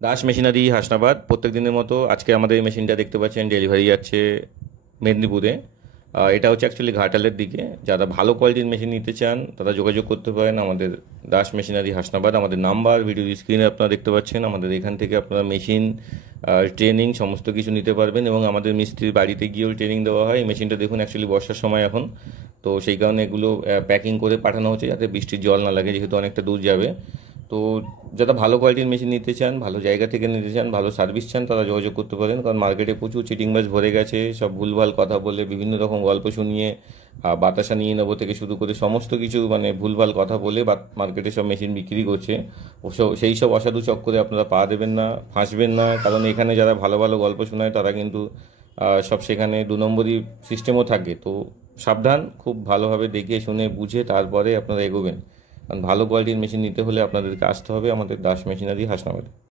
Das machinery Hasnabad প্রত্যেক দিনের মতো আজকে আমাদের এই মেশিনটা দেখতে পাচ্ছেন ডেলিভারি যাচ্ছে মেদিনীপুরে। এটা হচ্ছে অ্যাকচুয়ালি ঘাটালের দিকে। যারা ভালো কোয়ালিটির মেশিন নিতে চান তারা যোগাযোগ করতে পারেন আমাদের দাস মেশিনারি হাসনাবাদ। আমাদের নাম্বার ভিডিও স্ক্রিনে আপনারা দেখতে পাচ্ছেন। আমাদের এখান থেকে আপনারা মেশিন ট্রেনিং সমস্ত কিছু নিতে পারবেন এবং আমাদের মিস্ত্রির বাড়িতে গিয়েও ট্রেনিং দেওয়া হয়। এই মেশিনটা দেখুন, অ্যাকচুয়ালি বর্ষার সময় এখন, তো সেই কারণে এগুলো প্যাকিং করে পাঠানো হচ্ছে যাতে বৃষ্টির জল না লাগে, যেহেতু অনেকটা দূর যাবে। তো যারা ভালো কোয়ালিটির মেশিন নিতে চান, ভালো জায়গা থেকে নিতে চান, ভালো সার্ভিস চান, তারা যোগাযোগ করতে পারেন। কারণ মার্কেটে প্রচুর চিটিংবাজ ভরে গেছে, সব ভুলভাল কথা বলে, বিভিন্ন রকম গল্প শুনিয়ে, বাতাসা নিয়ে নেবো থেকে শুরু করে সমস্ত কিছু মানে ভুলভাল কথা বলে মার্কেটে সব মেশিন বিক্রি করছে। সেই সব অসাধু চক্করে আপনারা পা দেবেন না, ফাঁসবেন না। কারণ এখানে যারা ভালো ভালো গল্প শোনায় তারা কিন্তু সব সেখানে 2 নম্বরই সিস্টেমও থাকে। তো সাবধান, খুব ভালোভাবে দেখে শুনে বুঝে তারপরে আপনারা এগোবেন। কারণ ভালো কোয়ালিটির মেশিন নিতে হলে আপনাদেরকে আসতে হবে আমাদের দাস মেশিনারি হাসনাবাদে।